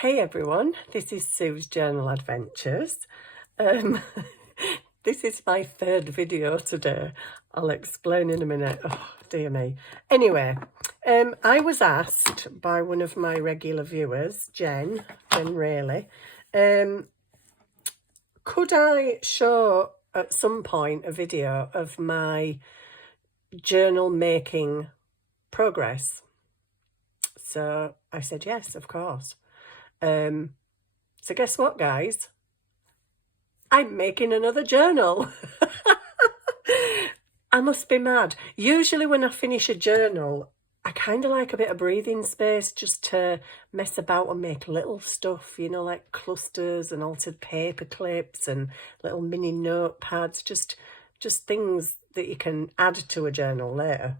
Hey everyone, this is Sue's Journal Adventures. Um, this is my third video today. I'll explain in a minute. Oh, dear me. Anyway, I was asked by one of my regular viewers, Jen Rayleigh, could I show at some point a video of my journal making progress? So I said yes, of course. So guess what, guys? I'm making another journal. I must be mad. Usually when I finish a journal, I kind of like a bit of breathing space just to mess about and make little stuff, you know, like clusters and altered paper clips and little mini notepads, just things that you can add to a journal later.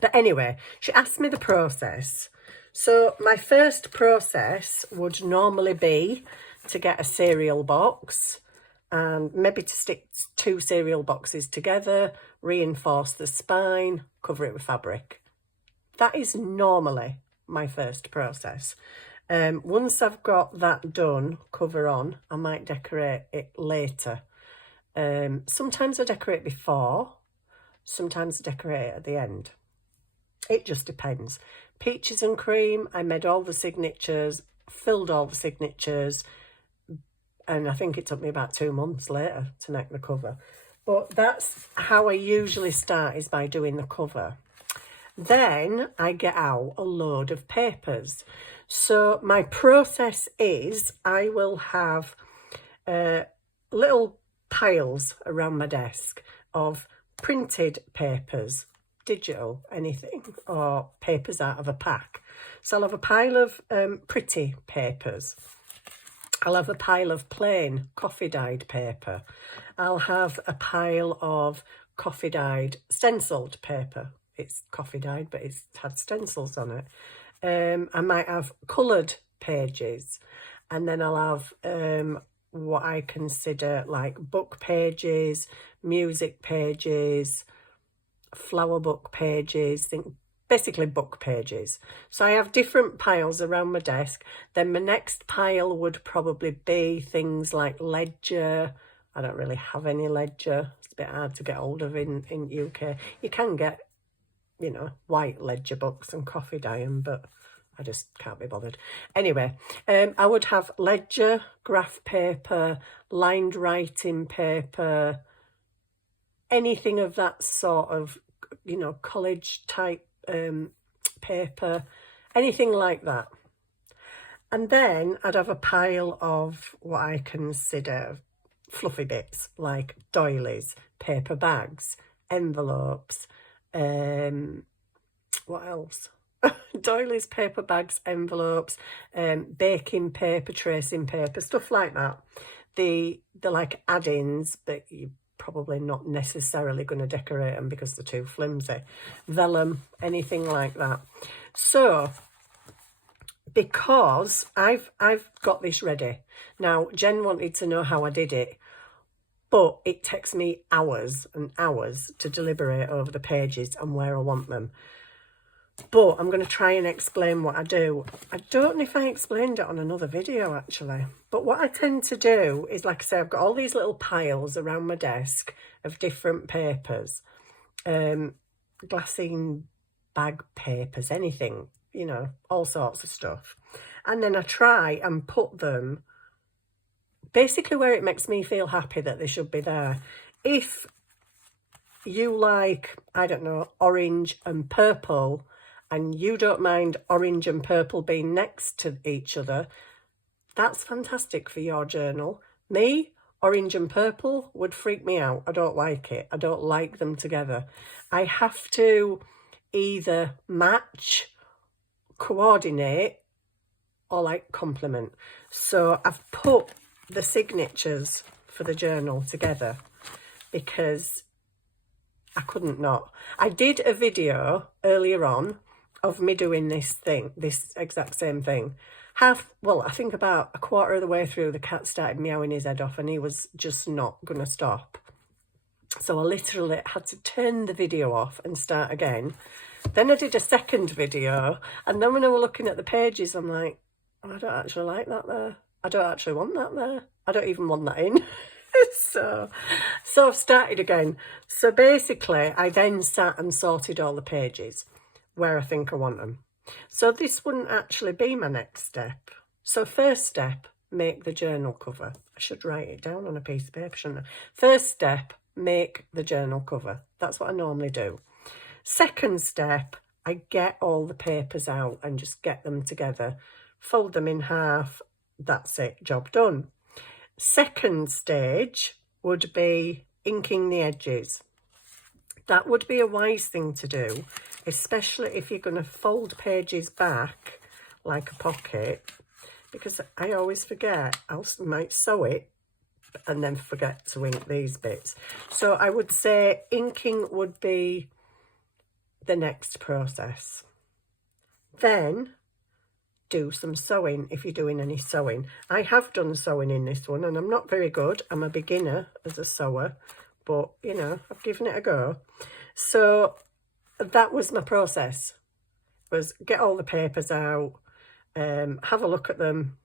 But anyway, she asked me the process. So my first process would normally be to get a cereal box and maybe to stick 2 cereal boxes together, reinforce the spine, cover it with fabric. That is normally my first process. Once I've got that done, cover on, I might decorate it later. Sometimes I decorate before, sometimes I decorate it at the end. It just depends. Peaches and cream, I made all the signatures, filled all the signatures, and I think it took me about 2 months later to make the cover. But that's how I usually start, is by doing the cover. Then I get out a load of papers. So my process is I will have little piles around my desk of printed papers, digital, anything, or papers out of a pack. So I'll have a pile of pretty papers. I'll have a pile of plain coffee dyed paper. I'll have a pile of coffee dyed stenciled paper. It's coffee dyed, but it's had stencils on it. I might have coloured pages, and then I'll have what I consider like book pages, music pages, flower book pages, basically book pages. So I have different piles around my desk. Then my next pile would probably be things like ledger. I don't really have any ledger. It's a bit hard to get hold of in UK. You can get, you know, white ledger books and coffee dye them, but I just can't be bothered. Anyway, I would have ledger, graph paper, lined writing paper, anything of that sort of, you know, college type paper, anything like that. And then I'd have a pile of what I consider fluffy bits, like doilies, paper bags, envelopes, what else? Doilies, paper bags, envelopes, baking paper, tracing paper, stuff like that. They're like add-ins, but you probably not necessarily going to decorate them because they're too flimsy. Vellum, anything like that. So because I've got this ready now, Jen wanted to know how I did it, but it takes me hours and hours to deliberate over the pages and where I want them. But I'm going to try and explain what I do. I don't know if I explained it on another video, actually. But what I tend to do is, like I say, I've got all these little piles around my desk of different papers. Glassine bag papers, anything, you know, all sorts of stuff. And then I try and put them basically where it makes me feel happy that they should be there. If you like, I don't know, orange and purple, and you don't mind orange and purple being next to each other, that's fantastic for your journal. Me, orange and purple would freak me out. I don't like it. I don't like them together. I have to either match, coordinate, or like complement. So I've put the signatures for the journal together because I couldn't not. I did a video earlier on of me doing this exact same thing. I think about a quarter of the way through, the cat started meowing his head off and he was just not going to stop. So I literally had to turn the video off and start again. Then I did a second video, and then when I was looking at the pages, I'm like, I don't actually like that there. I don't actually want that there. I don't even want that in. so I've started again. So basically, I then sat and sorted all the pages where I think I want them. So this wouldn't actually be my next step. So first step, make the journal cover. I should write it down on a piece of paper, shouldn't I? First step, make the journal cover. That's what I normally do. Second step, I get all the papers out and just get them together. Fold them in half. That's it, job done. Second stage would be inking the edges. That would be a wise thing to do, especially if you're going to fold pages back like a pocket, because I always forget. I might sew it and then forget to ink these bits. So I would say inking would be the next process. Then do some sewing if you're doing any sewing. I have done sewing in this one and I'm not very good. I'm a beginner as a sewer, but you know, I've given it a go. So that was my process, was get all the papers out, have a look at them,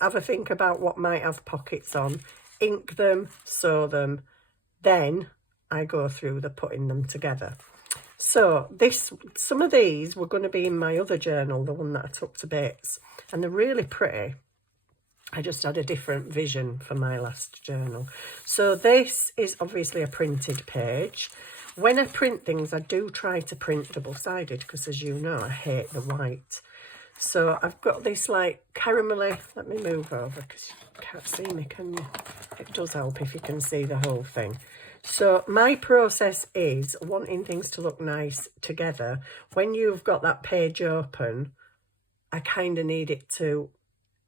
have a think about what might have pockets on, ink them, sew them, then I go through the putting them together. So some of these were going to be in my other journal, the one that I took to bits, and they're really pretty. I just had a different vision for my last journal. So this is obviously a printed page. When I print things, I do try to print double-sided because, as you know, I hate the white. So I've got this like caramelly, let me move over because you can't see me, can you? It does help if you can see the whole thing. So my process is wanting things to look nice together. When you've got that page open, I kind of need it to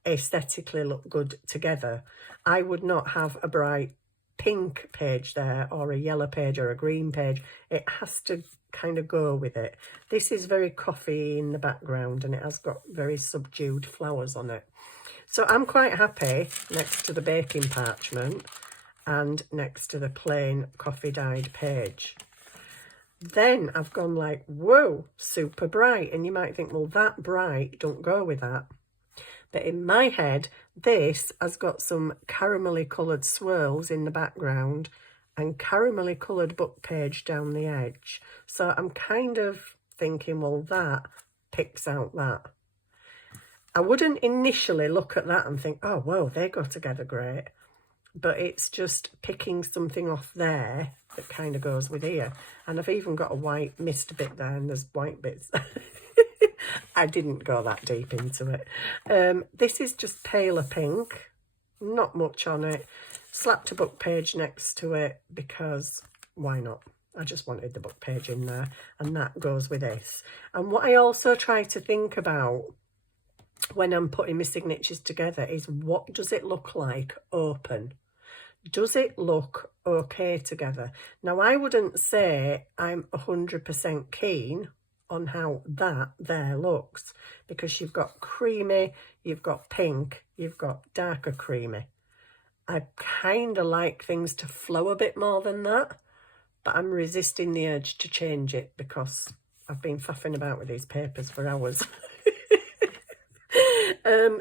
aesthetically look good together. I would not have a bright pink page there or a yellow page or a green page. It has to kind of go with it. This is very coffee in the background and it has got very subdued flowers on it. So I'm quite happy next to the baking parchment and next to the plain coffee dyed page. Then I've gone like, whoa, super bright. And you might think, well, that bright, don't go with that. But in my head, this has got some caramelly coloured swirls in the background and caramelly coloured book page down the edge. So I'm kind of thinking, well, that picks out that. I wouldn't initially look at that and think, oh, whoa, they go together great. But it's just picking something off there that kind of goes with here. And I've even got a white mist bit there and there's white bits. I didn't go that deep into it. This is just paler pink, not much on it. Slapped a book page next to it because why not? I just wanted the book page in there and that goes with this. And what I also try to think about when I'm putting my signatures together is, what does it look like open? Does it look okay together? Now, I wouldn't say I'm 100% keen on how that there looks, because you've got creamy, you've got pink, you've got darker creamy. I kind of like things to flow a bit more than that, but I'm resisting the urge to change it because I've been faffing about with these papers for hours.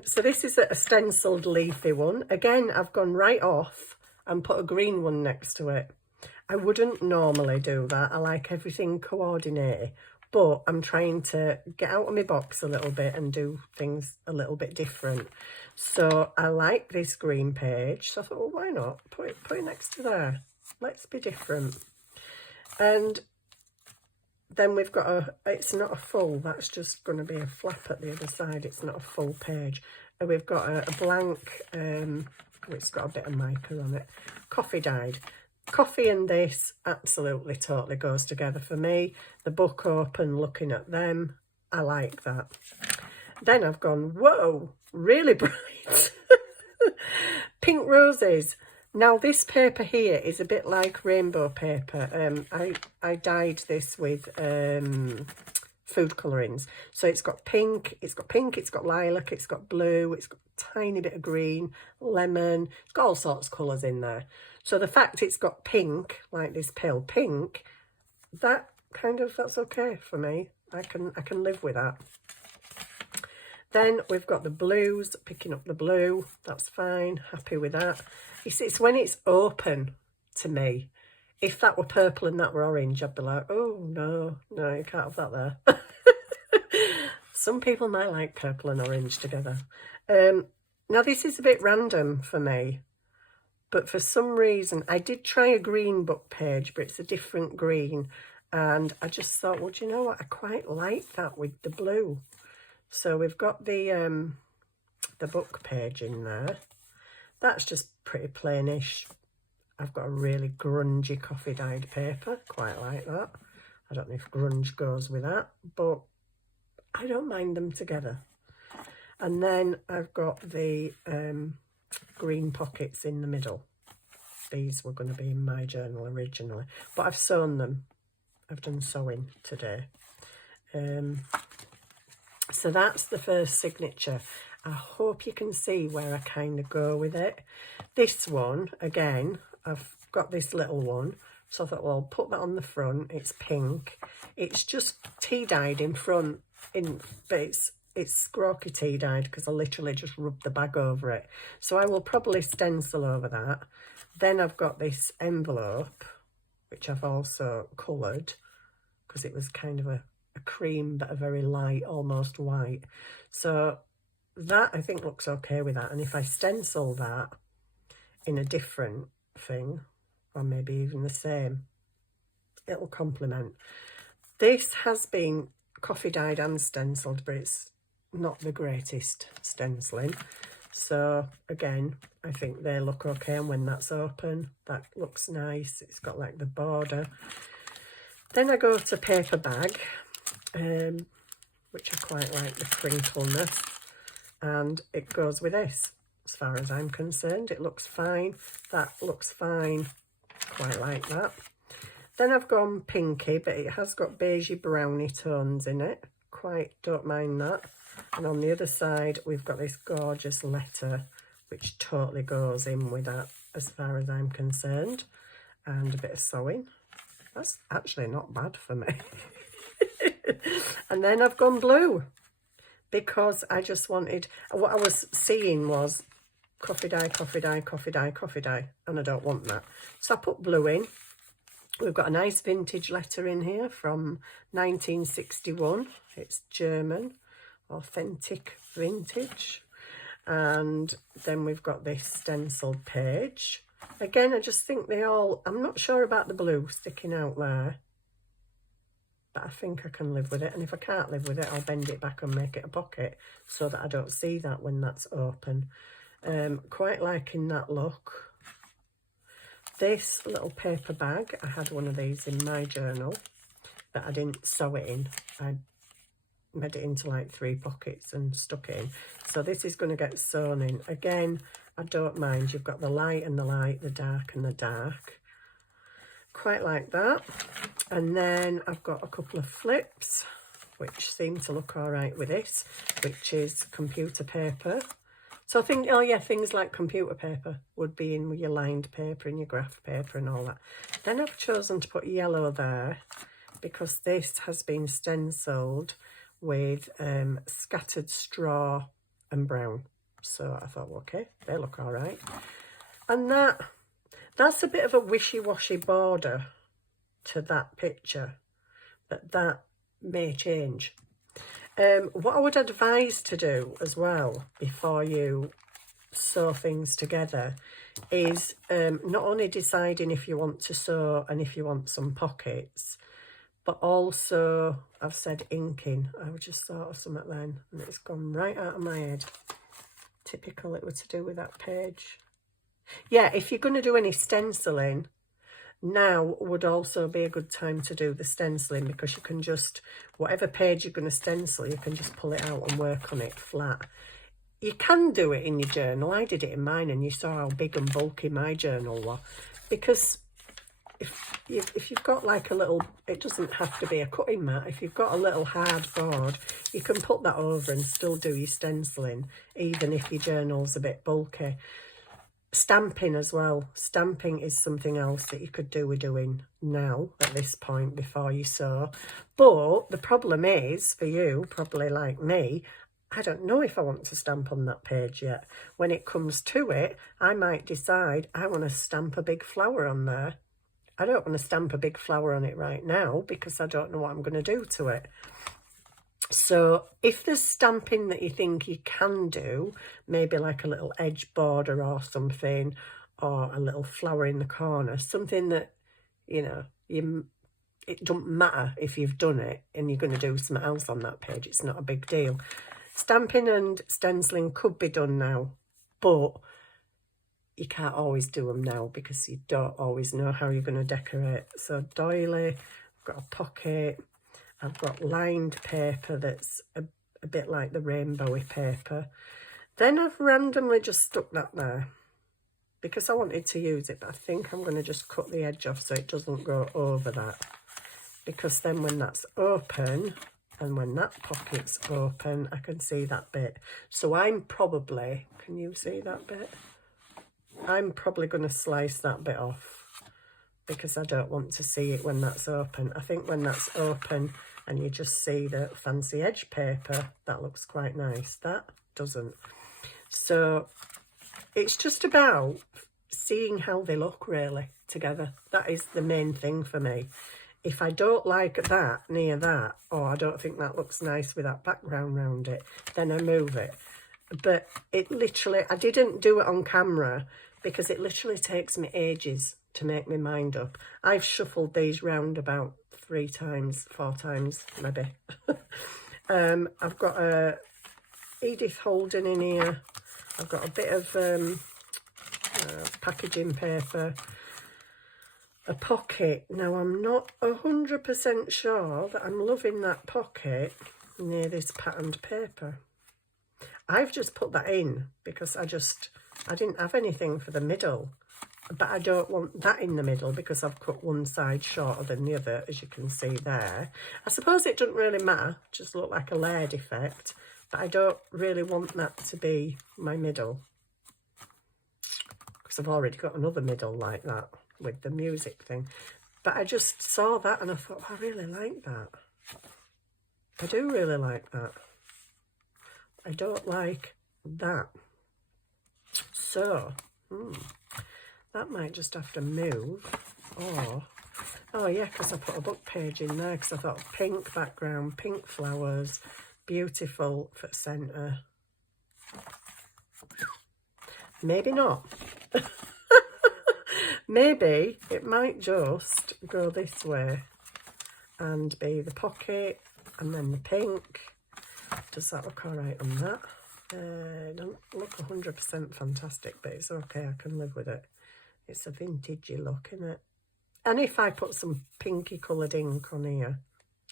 So this is a stenciled leafy one. Again, I've gone right off and put a green one next to it. I wouldn't normally do that. I like everything coordinated, but I'm trying to get out of my box a little bit and do things a little bit different. So I like this green page. So I thought, well, why not? Put it next to there. Let's be different. And then we've got it's not a full, that's just going to be a flap at the other side. It's not a full page. And we've got a blank, it's got a bit of mica on it. Coffee dyed. Coffee and this absolutely totally goes together for me. The book open, looking at them, I like that. Then I've gone, whoa, really bright. Pink roses. Now this paper here is a bit like rainbow paper. I dyed this with food colourings. So it's got pink, it's got lilac, it's got blue, it's got a tiny bit of green, lemon, it's got all sorts of colours in there. So the fact it's got pink, like this pale pink, that's okay for me. I can live with that. Then we've got the blues, picking up the blue. That's fine, happy with that. It's when it's open to me. If that were purple and that were orange, I'd be like, oh, no, you can't have that there. Some people might like purple and orange together. Now, this is a bit random for me, but for some reason, I did try a green book page, but it's a different green. And I just thought, well, do you know what? I quite like that with the blue. So we've got the book page in there. That's just pretty plainish. I've got a really grungy coffee dyed paper, quite like that. I don't know if grunge goes with that, but I don't mind them together. And then I've got the green pockets in the middle. These were going to be in my journal originally, but I've sewn them. I've done sewing today. So that's the first signature. I hope you can see where I kind of go with it. This one, again, I've got this little one. So I thought, well, I'll put that on the front. It's pink. It's just tea dyed in front, but it's scrawky tea dyed because I literally just rubbed the bag over it. So I will probably stencil over that. Then I've got this envelope, which I've also coloured because it was kind of a cream, but a very light, almost white. So that I think looks okay with that. And if I stencil that in a different thing, or maybe even the same, it'll complement. This has been coffee dyed and stenciled, but it's not the greatest stenciling. So again, I think they look okay. And when that's open, that looks nice. It's got like the border. Then I go to paper bag, which I quite like the crinkleness. And it goes with this, as far as I'm concerned. It looks fine. That looks fine. Quite like that. Then I've gone pinky, but it has got beigey browny tones in it. Quite don't mind that. And on the other side, we've got this gorgeous letter, which totally goes in with that, as far as I'm concerned. And a bit of sewing. That's actually not bad for me. And then I've gone blue, because I just wanted, what I was seeing was coffee dye, coffee dye, coffee dye, coffee dye, and I don't want that. So I put blue in. We've got a nice vintage letter in here from 1961. It's German, authentic vintage. And then we've got this stenciled page. Again, I just think they all, I'm not sure about the blue sticking out there, but I think I can live with it. And if I can't live with it, I'll bend it back and make it a pocket so that I don't see that when that's open. Quite liking that look. This little paper bag, I had one of these in my journal, but I didn't sew it in. I made it into like 3 pockets and stuck it in. So this is going to get sewn in. Again, I don't mind. You've got the light and the light, the dark and the dark. Quite like that. And then I've got a couple of flips, which seem to look all right with this, which is computer paper. So I think, oh yeah, things like computer paper would be in with your lined paper and your graph paper and all that. Then I've chosen to put yellow there because this has been stenciled with scattered straw and brown. So I thought, well, okay, they look all right. And that's a bit of a wishy-washy border to that picture, but that may change. What I would advise to do as well before you sew things together is not only deciding if you want to sew and if you want some pockets, but also, I've said inking. I would just thought of something then and it's gone right out of my head. Typical it was to do with that page. Yeah, if you're going to do any stenciling, now would also be a good time to do the stenciling, because you can just, whatever page you're going to stencil, you can just pull it out and work on it flat. You can do it in your journal. I did it in mine and you saw how big and bulky my journal was, because if you've got like a little, it doesn't have to be a cutting mat. If you've got a little hard board, you can put that over and still do your stenciling, even if your journal's a bit bulky. Stamping as well. Stamping is something else that you could do with doing now at this point before you sew. But the problem is, for you, probably like me, I don't know if I want to stamp on that page yet. When it comes to it, I might decide I want to stamp a big flower on there. I don't want to stamp a big flower on it right now because I don't know what I'm going to do to it. So if there's stamping that you think you can do, maybe like a little edge border or something, or a little flower in the corner, something that, you know, it doesn't matter if you've done it and you're going to do something else on that page. It's not a big deal. Stamping and stenciling could be done now, but you can't always do them now because you don't always know how you're going to decorate. So doily, I've got a pocket, I've got lined paper that's a bit like the rainbowy paper. Then I've randomly just stuck that there because I wanted to use it, but I think I'm going to just cut the edge off so it doesn't go over that. Because then when that's open and when that pocket's open, I can see that bit. So I'm probably, can you see that bit? I'm probably going to slice that bit off because I don't want to see it when that's open. I think when that's open and you just see the fancy edge paper, that looks quite nice. That doesn't. So it's just about seeing how they look really together. That is the main thing for me. If I don't like that near that, or I don't think that looks nice with that background around it, then I move it. But it literally, I didn't do it on camera because it literally takes me ages to make my mind up. I've shuffled these round about 3 times, 4 times maybe. I've got a Edith Holden in here. I've got a bit of packaging paper. A pocket. Now I'm not 100% sure that I'm loving that pocket near this patterned paper. I've just put that in because I didn't have anything for the middle, but I don't want that in the middle because I've cut one side shorter than the other, as you can see there. I suppose it doesn't really matter, just look like a layered effect, but I don't really want that to be my middle because I've already got another middle like that with the music thing. But I just saw that and I thought, I really like that. I do really like that. I don't like that. So, that might just have to move. Oh yeah, because I put a book page in there because I thought pink background, pink flowers, beautiful for centre. Maybe not. Maybe it might just go this way and be the pocket and then the pink. Does that look all right on that? Don't look 100% fantastic, but it's okay. I can live with it. It's a vintagey look, isn't it? And if I put some pinky coloured ink on here,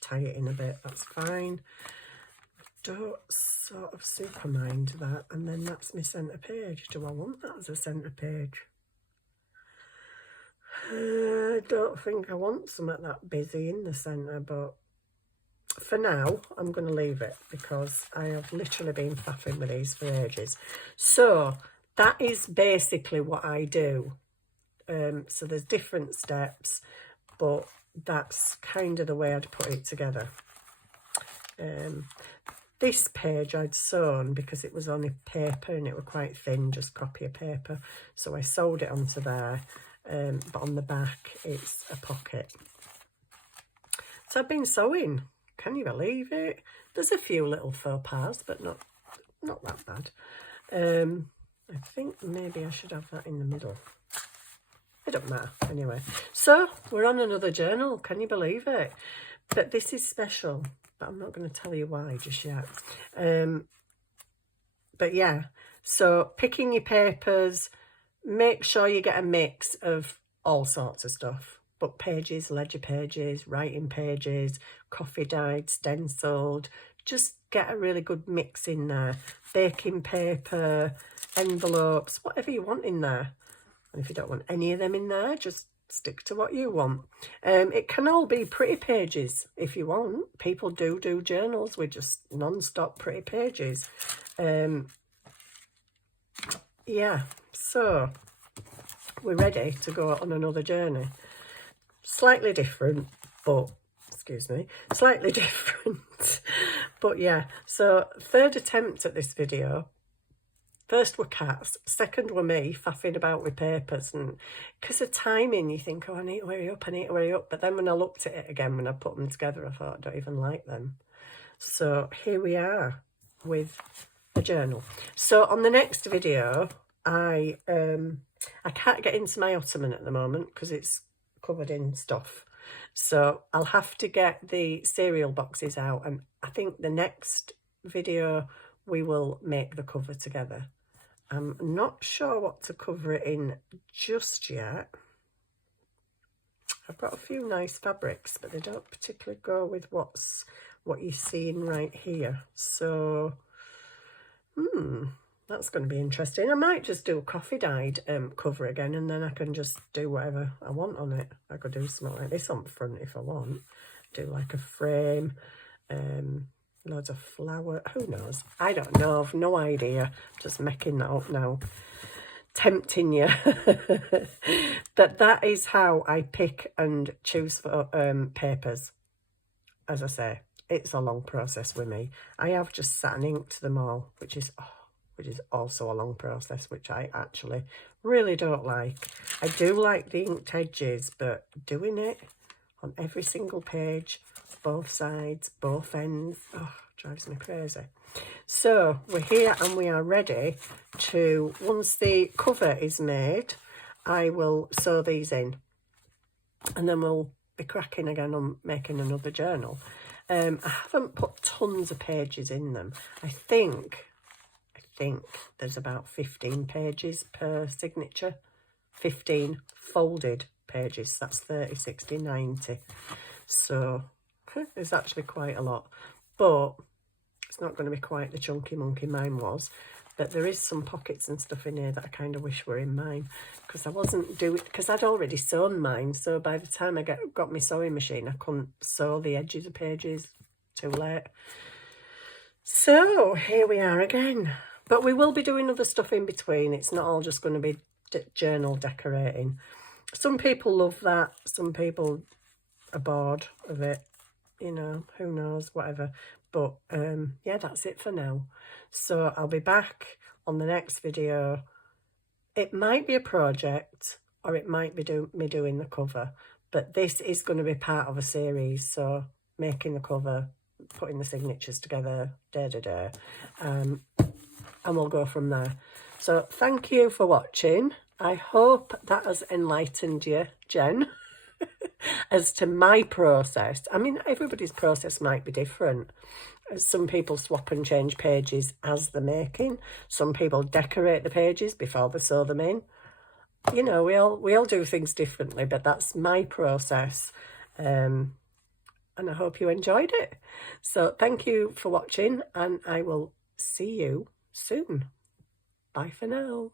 tie it in a bit, that's fine. I don't sort of super mind that. And then that's my centre page. Do I want that as a centre page? I don't think I want something that busy in the centre, but for now, I'm going to leave it because I have literally been faffing with these for ages. So that is basically what I do. So there's different steps, but that's kind of the way I'd put it together. This page I'd sewn because it was only paper and it was quite thin, just copy of paper. So I sewed it onto there, but on the back it's a pocket. So I've been sewing. Can you believe it? There's a few little faux pas, but not that bad. I think maybe I should have that in the middle. It don't matter anyway. So we're on another journal. Can you believe it? But this is special, but I'm not going to tell you why just yet. But yeah, so picking your papers, make sure you get a mix of all sorts of stuff. Book pages, ledger pages, writing pages, coffee dyed, stenciled. Just get a really good mix in there. Baking paper, envelopes, whatever you want in there. And if you don't want any of them in there, just stick to what you want. It can all be pretty pages if you want. People do journals with just non-stop pretty pages. Yeah, so we're ready to go on another journey. Slightly different, but, excuse me, slightly different, But yeah, so third attempt at this video. First were cats, second were me faffing about with papers, and because of timing you think, oh, I need to hurry up, but then when I looked at it again, when I put them together, I thought, I don't even like them. So here we are with a journal. So on the next video, I can't get into my ottoman at the moment because it's covered in stuff. So I'll have to get the cereal boxes out, and I think the next video we will make the cover together. I'm not sure what to cover it in just yet. I've got a few nice fabrics, but they don't particularly go with what you're seeing right here. So, that's going to be interesting. I might just do a coffee dyed cover again, and then I can just do whatever I want on it. I could do something like this on front if I want. Do like a frame, loads of flower. Who knows? I don't know. I've no idea. Just making that up now. Tempting you. But that is how I pick and choose for papers. As I say, it's a long process with me. I have just sat and inked them all, which is also a long process, which I actually really don't like. I do like the inked edges, but doing it on every single page, both sides, both ends, drives me crazy. So we're here and we are ready to, once the cover is made, I will sew these in, and then we'll be cracking again on making another journal. I haven't put tons of pages in them. I think there's about 15 pages per signature, 15 folded pages. That's 30, 60, 90. So there's actually quite a lot, but it's not going to be quite the chunky monkey mine was. But there is some pockets and stuff in here that I kind of wish were in mine, because I wasn't doing, because I'd already sewn mine. So by the time I got my sewing machine, I couldn't sew the edges of pages. Too late. So here we are again. But we will be doing other stuff in between. It's not all just going to be journal decorating. Some people love that. Some people are bored of it. You know, who knows, whatever. But yeah, that's it for now. So I'll be back on the next video. It might be a project, or it might be me doing the cover. But this is going to be part of a series. So making the cover, putting the signatures together, and we'll go from there. So thank you for watching. I hope that has enlightened you, Jen, as to my process. I mean, everybody's process might be different. Some people swap and change pages as they're making. Some people decorate the pages before they sew them in. You know, we all do things differently, but that's my process. And I hope you enjoyed it. So thank you for watching, and I will see you soon. Bye for now.